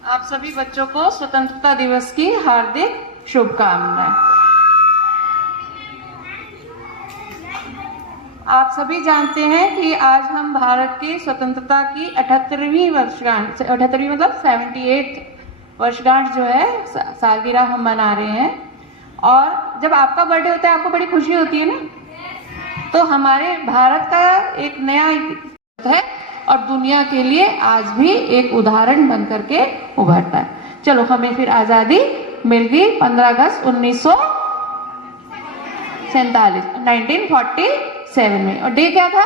आप सभी बच्चों को स्वतंत्रता दिवस की हार्दिक शुभकामनाएं। आप सभी जानते हैं कि आज हम भारत की स्वतंत्रता की 78वीं वर्षगांठ, 78वीं मतलब 78 वर्षगांठ जो है सालगिरह हम मना रहे हैं। और जब आपका बर्थडे होता है आपको बड़ी खुशी होती है ना, तो हमारे भारत का एक नया है और दुनिया के लिए आज भी एक उदाहरण बन करके उभरता है। चलो, हमें फिर आजादी मिल गई 15 अगस्त 1947 में। और डे क्या था?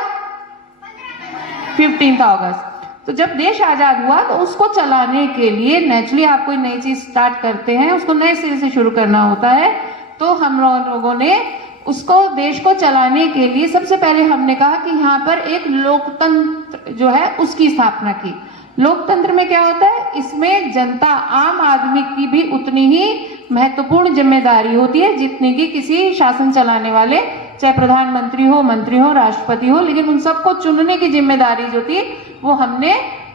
15 अगस्त। तो जब देश आजाद हुआ तो उसको चलाने के लिए नेचुरली आप कोई नई चीज स्टार्ट करते हैं, उसको नए सिरे से शुरू करना होता है। तो हम लोगों ने उसको, देश को चलाने के लिए सबसे पहले हमने कहा कि यहाँ पर एक लोकतंत्र जो है उसकी स्थापना की। लोकतंत्र में क्या होता है? इसमें जनता, आम आदमी की भी उतनी ही महत्वपूर्ण जिम्मेदारी होती है जितनी कि किसी शासन चलाने वाले, चाहे प्रधानमंत्री हो, मंत्री हो, राष्ट्रपति हो, लेकिन उन सबको चुनने की जिम्मेदारी जो थी वो हमने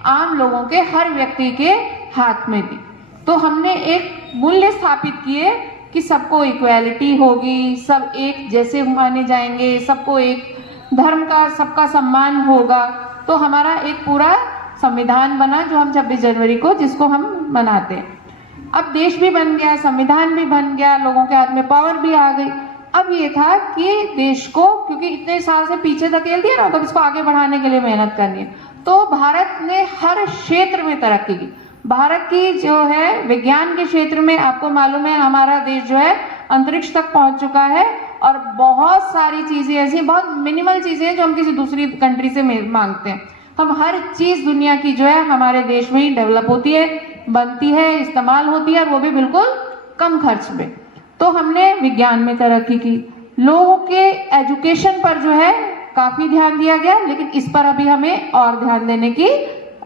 आम लोगों के, हर व्यक्ति के हाथ में दी। तो हमने एक मूल्य स्थापित किए कि सबको इक्वालिटी होगी, सब एक जैसे माने जाएंगे, सबको एक धर्म का, सबका सम्मान होगा। तो हमारा एक पूरा संविधान बना जो हम 26 जनवरी को, जिसको हम मनाते हैं। अब देश भी बन गया, संविधान भी बन गया, लोगों के हाथ में पावर भी आ गई। अब ये था कि देश को, क्योंकि इतने साल से पीछे धकेल दिया ना, तो इसको आगे बढ़ाने के लिए मेहनत करनी है। तो भारत ने हर क्षेत्र में तरक्की की। भारत की जो है विज्ञान के क्षेत्र में, आपको मालूम है हमारा देश जो है अंतरिक्ष तक पहुंच चुका है। और बहुत सारी चीजें ऐसी, बहुत मिनिमल चीजें हैं जो हम किसी दूसरी कंट्री से मांगते हैं। हम हर चीज दुनिया की जो है हमारे देश में ही डेवलप होती है, बनती है, इस्तेमाल होती है, और वो भी बिल्कुल कम खर्च में। तो हमने विज्ञान में तरक्की की। लोगों के एजुकेशन पर जो है काफी ध्यान दिया गया, लेकिन इस पर अभी हमें और ध्यान देने की,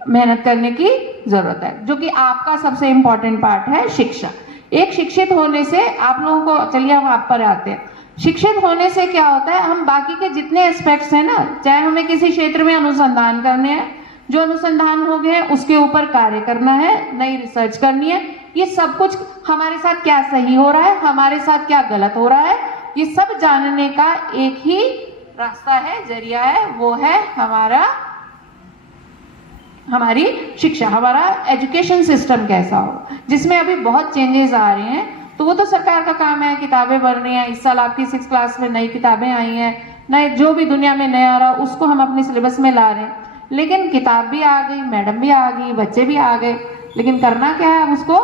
मेहनत करने की जरूरत है, जो कि आपका सबसे इंपॉर्टेंट पार्ट है, शिक्षा। एक शिक्षित होने से आप लोगों को, चलिए हम आप पर आते हैं। शिक्षित होने से क्या होता है, हम बाकी के जितने एस्पेक्ट्स हैं ना, चाहे हमें किसी क्षेत्र में अनुसंधान करने हैं, जो अनुसंधान हो गए हैं उसके ऊपर कार्य करना है, नई रिसर्च करनी है, ये सब कुछ हमारे साथ क्या सही हो रहा है, हमारे साथ क्या गलत हो रहा है, ये सब जानने का एक ही रास्ता है, जरिया है, वो है हमारी शिक्षा, हमारा एजुकेशन सिस्टम कैसा हो, जिसमें अभी बहुत चेंजेस आ रहे हैं। तो वो तो सरकार का काम है, किताबें बढ़ रही हैं, इस साल आपकी 6th क्लास में नई किताबें आई हैं, नए जो भी दुनिया में नया आ रहा उसको हम अपने सिलेबस में ला रहे हैं। लेकिन किताब भी आ गई, मैडम भी आ गई, बच्चे भी आ गए, लेकिन करना क्या है, उसको,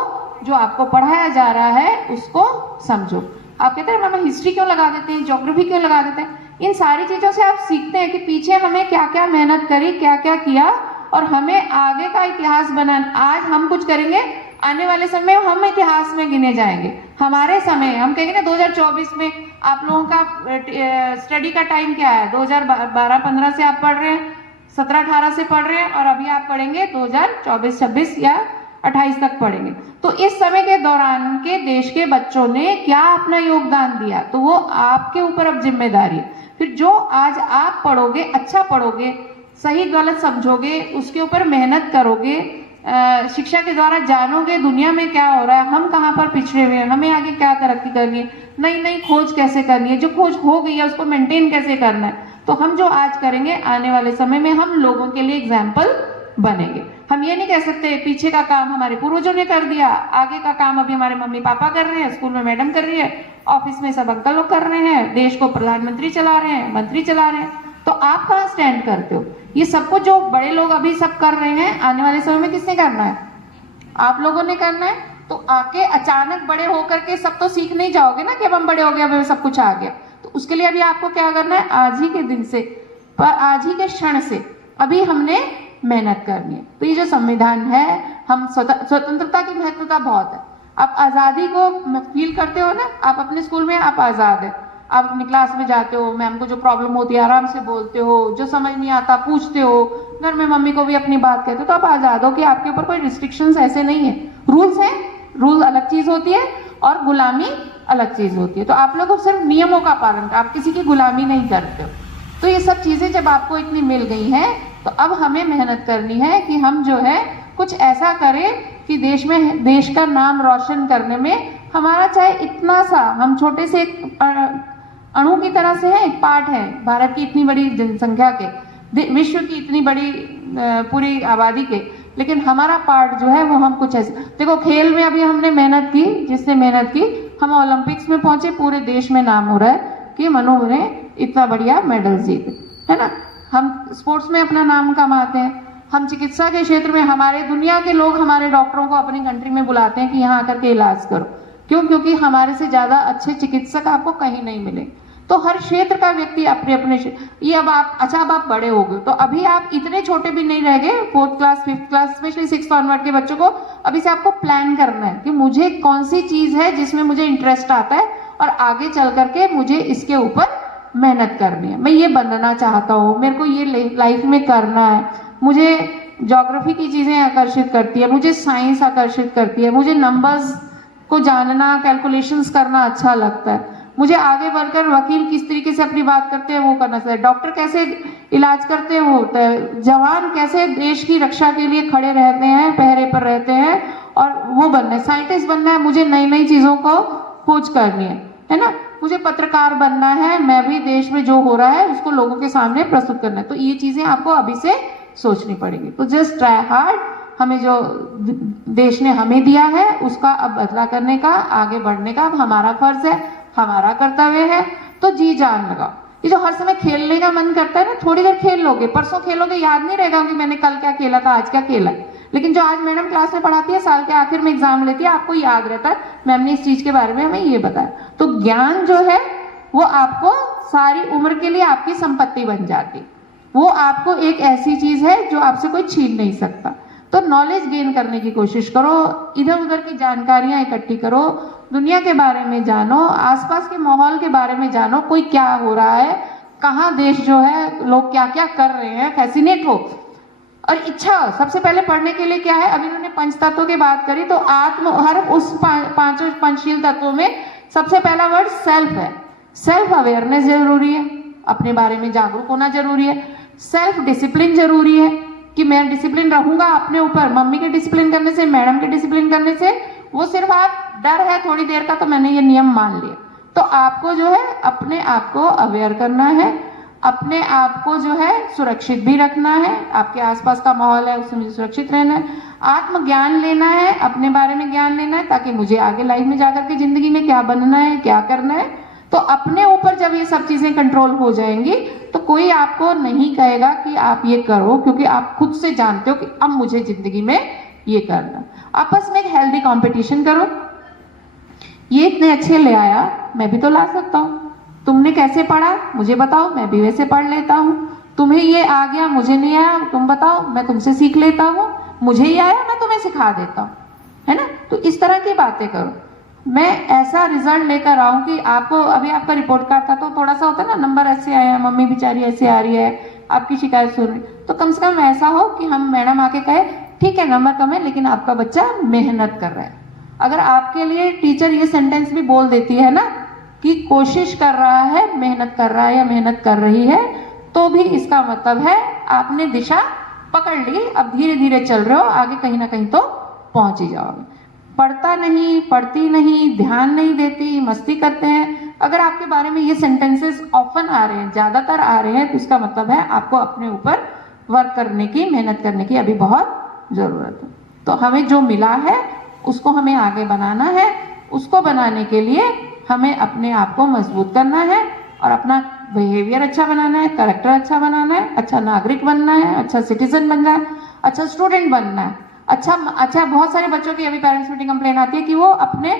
जो आपको पढ़ाया जा रहा है उसको समझो। आप कहते हैं हम हिस्ट्री क्यों लगा देते हैं, ज्योग्राफी क्यों लगा देते हैं? इन सारी चीजों से आप सीखते हैं कि पीछे हमें क्या क्या मेहनत करी, क्या क्या किया, और हमें आगे का इतिहास बनाना। आज हम कुछ करेंगे, आने वाले समय हम इतिहास में गिने जाएंगे। हमारे समय, हम कहेंगे ना 2024 में आप लोगों का स्टडी का टाइम क्या है, 2012-15 से आप पढ़ रहे हैं, 17-18 से पढ़ रहे हैं, और अभी आप पढ़ेंगे 2024-26 या 28 तक पढ़ेंगे। तो इस समय के दौरान के देश के बच्चों ने क्या अपना योगदान दिया, तो वो आपके ऊपर अब जिम्मेदारी है। फिर जो आज आप पढ़ोगे, अच्छा पढ़ोगे, सही गलत समझोगे, उसके ऊपर मेहनत करोगे, शिक्षा के द्वारा जानोगे दुनिया में क्या हो रहा है, हम कहाँ पर पिछड़े हुए हैं, हमें आगे क्या तरक्की करनी है, नई नई खोज कैसे करनी है, जो खोज हो गई है उसको मेंटेन कैसे करना है। तो हम जो आज करेंगे, आने वाले समय में हम लोगों के लिए एग्जाम्पल बनेंगे। हम ये नहीं कह सकते पीछे का काम हमारे पूर्वजों ने कर दिया, आगे का काम अभी हमारे मम्मी पापा कर रहे हैं, स्कूल में मैडम कर रही है, ऑफिस में सब अंकल लोग कर रहे हैं, देश को प्रधानमंत्री चला रहे हैं, मंत्री चला रहे हैं। तो आप कहाँ स्टैंड करते हो? ये सब कुछ जो बड़े लोग अभी सब कर रहे हैं, आने वाले समय में किसने करना है? आप लोगों ने करना है। तो आके अचानक बड़े होकर के सब तो सीख नहीं जाओगे ना कि अब हम बड़े हो गए, अब सब कुछ आ गया। तो उसके लिए अभी आपको क्या करना है, आज ही के दिन से, पर आज ही के क्षण से अभी हमने मेहनत करनी है। तो ये जो संविधान है, हम स्वतंत्रता की महत्वता बहुत है। आप आजादी को फील करते हो ना, आप अपने स्कूल में आप आजाद है, आप अपनी क्लास में जाते हो, मैम को जो प्रॉब्लम होती है आराम से बोलते हो, जो समझ नहीं आता पूछते हो, घर में मम्मी को भी अपनी बात कहते हो, तो आप आजाद हो कि आपके ऊपर कोई रिस्ट्रिक्शंस ऐसे नहीं है। रूल्स हैं, रूल अलग चीज होती है और गुलामी अलग चीज होती है। तो आप लोग सिर्फ नियमों का पालन कर, आप किसी की गुलामी नहीं करते हो। तो ये सब चीजें जब आपको इतनी मिल गई हैं, तो अब हमें मेहनत करनी है कि हम जो है कुछ ऐसा करें कि देश का नाम रोशन करने में हमारा चाहे इतना सा, हम छोटे से एक अणु की तरह से है, एक पार्ट है भारत की इतनी बड़ी जनसंख्या के, विश्व की इतनी बड़ी पूरी आबादी के, लेकिन हमारा पार्ट जो है वो हम कुछ ऐसे, देखो खेल में अभी हमने मेहनत की, जिसने मेहनत की हम ओलंपिक्स में पहुंचे, पूरे देश में नाम हो रहा है कि मनु ने इतना बढ़िया मेडल जीते, है ना। हम स्पोर्ट्स में अपना नाम कमाते हैं, हम चिकित्सा के क्षेत्र में हमारे दुनिया के लोग हमारे डॉक्टरों को अपनी कंट्री में बुलाते हैं कि यहाँ आकर के इलाज करो, क्यों? क्योंकि हमारे से ज्यादा अच्छे चिकित्सक आपको कहीं नहीं मिले। तो हर क्षेत्र का व्यक्ति अपने अपने ये अब आप बड़े हो गए, तो अभी आप इतने छोटे भी नहीं रह गए, 4th class 5th class specially 6th onward के बच्चों को अभी से आपको प्लान करना है कि मुझे कौन सी चीज है जिसमें मुझे इंटरेस्ट आता है और आगे चल करके मुझे इसके ऊपर मेहनत करनी है। मैं ये बनना चाहता हूँ, मेरे को ये लाइफ में करना है, मुझे ज्योग्राफी की चीजें आकर्षित करती है, मुझे साइंस आकर्षित करती है, मुझे नंबर्स को जानना, कैलकुलेशंस करना अच्छा लगता है, मुझे आगे बढ़कर वकील किस तरीके से अपनी बात करते हैं वो करना चाहिए, डॉक्टर कैसे इलाज करते हैं वो होता है, जवान कैसे देश की रक्षा के लिए खड़े रहते हैं, पहरे पर रहते हैं और वो बनना है, साइंटिस्ट बनना है, मुझे नई नई चीजों को खोज करनी है ना, मुझे पत्रकार बनना है, मैं भी देश में जो हो रहा है उसको लोगों के सामने प्रस्तुत करना है। तो ये चीजें आपको अभी से सोचनी पड़ेगी। तो जस्ट ट्राई हार्ड, हमें जो देश ने हमें दिया है उसका अब बदला करने का, आगे बढ़ने का अब हमारा फर्ज है, हमारा कर्तव्य है। तो जी जान लगाओ। ये जो हर समय खेलने का मन करता है ना, थोड़ी देर खेल लोगे, परसों खेलोगे, याद नहीं रहेगा कि मैंने कल क्या खेला था, आज क्या खेला। लेकिन जो आज मैडम क्लास में पढ़ाती है, साल के आखिर में एग्जाम लेती है, आपको याद रहता है मैम ने इस चीज के बारे में हमें ये बताया। तो ज्ञान जो है वो आपको सारी उम्र के लिए आपकी संपत्ति बन जाती, वो आपको एक ऐसी चीज है जो आपसे कोई छीन नहीं सकता। तो नॉलेज गेन करने की कोशिश करो, इधर उधर की जानकारियां इकट्ठी करो, दुनिया के बारे में जानो, आसपास के माहौल के बारे में जानो, कोई क्या हो रहा है, कहाँ देश जो है, लोग क्या क्या कर रहे हैं, फैसिनेट हो। और इच्छा सबसे पहले पढ़ने के लिए क्या है, अभी उन्होंने पंच तत्वों की बात करी, तो हर उस पांचों पंचशील तत्वों में सबसे पहला वर्ड सेल्फ है। सेल्फ अवेयरनेस जरूरी है, अपने बारे में जागरूक होना जरूरी है। सेल्फ डिसिप्लिन जरूरी है कि मैं डिसिप्लिन रहूंगा अपने ऊपर, मम्मी के डिसिप्लिन करने से, मैडम के डिसिप्लिन करने से, वो सिर्फ आप डर है थोड़ी देर का, तो मैंने ये नियम मान लिया। तो आपको जो है अपने आप को अवेयर करना है, अपने आप को जो है सुरक्षित भी रखना है, आपके आसपास का माहौल है उसमें सुरक्षित रहना है, आत्मज्ञान लेना है, अपने बारे में ज्ञान लेना है, ताकि मुझे आगे लाइफ में जाकर के जिंदगी में क्या बनना है, क्या करना है। तो अपने ऊपर जब ये सब चीजें कंट्रोल हो जाएंगी तो कोई आपको नहीं कहेगा कि आप ये करो, क्योंकि आप खुद से जानते हो कि अब मुझे जिंदगी में ये करना। आपस में एक हेल्दी कंपटीशन करो, ये इतने अच्छे ले आया, मैं भी तो ला सकता हूँ, तुमने कैसे पढ़ा मुझे बताओ, मैं भी वैसे पढ़ लेता हूँ, तुम्हें ये आ गया मुझे नहीं आया, तुम बताओ, मैं तुमसे सीख लेता हूँ, मुझे ये आया मैं तुम्हें सिखा देता हूँ, है ना। तो इस तरह की बातें करो, मैं ऐसा रिजल्ट लेकर आऊं कि आपको, अभी आपका रिपोर्ट कार्ड था तो थोड़ा सा होता है ना, नंबर ऐसे आया, मम्मी बेचारी ऐसे आ रही है, आपकी शिकायत सुन रही, तो कम से कम ऐसा हो कि हम मैडम आके कहे ठीक है नंबर कम है लेकिन आपका बच्चा मेहनत कर रहा है। अगर आपके लिए टीचर ये सेंटेंस भी बोल देती है ना कि कोशिश कर रहा है, मेहनत कर रहा है या मेहनत कर रही है, तो भी इसका मतलब है आपने दिशा पकड़ ली, अब धीरे धीरे चल रहे हो, आगे कहीं ना कहीं तो पहुंच ही जाओगे। पढ़ता नहीं, पढ़ती नहीं, ध्यान नहीं देती, मस्ती करते हैं, अगर आपके बारे में ये सेंटेंसेस ऑफन आ रहे हैं, ज्यादातर आ रहे हैं, तो इसका मतलब है आपको अपने ऊपर वर्क करने की, मेहनत करने की अभी बहुत जरूरत है। तो हमें जो मिला है उसको हमें आगे बनाना है, उसको बनाने के लिए हमें अपने आप को मजबूत करना है और अपना बिहेवियर अच्छा बनाना है, कैरेक्टर अच्छा बनाना है, अच्छा नागरिक बनना है, अच्छा सिटीजन बनना है, अच्छा स्टूडेंट बनना है। अच्छा बहुत सारे बच्चों की अभी पेरेंट्स मीटिंग कंप्लेन आती है कि वो अपने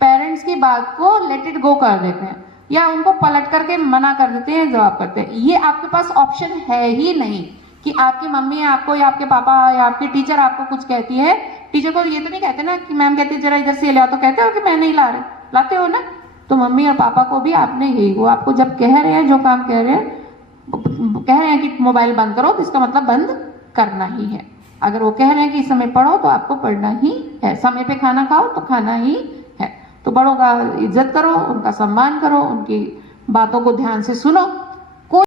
पेरेंट्स की बात को लेट इट गो कर देते हैं या उनको पलट करके मना कर देते हैं, जवाब करते हैं। ये आपके पास ऑप्शन है ही नहीं कि आपकी मम्मी आपको या आपके पापा या आपके टीचर आपको कुछ कहती है, टीचर को ये तो नहीं कहते ना कि मैम कहती है जरा इधर से ले आओ, तो कहते हो कि मैं नहीं ला रहे, लाते हो ना। तो मम्मी और पापा को भी आपने यही, वो आपको जब कह रहे हैं, जो काम कह रहे हैं कि मोबाइल बंद करो, तो इसका मतलब बंद करना ही है। अगर वो कह रहे हैं कि इस समय पढ़ो तो आपको पढ़ना ही है, समय पे खाना खाओ तो खाना ही है। तो बड़ों का इज्जत करो, उनका सम्मान करो, उनकी बातों को ध्यान से सुनो,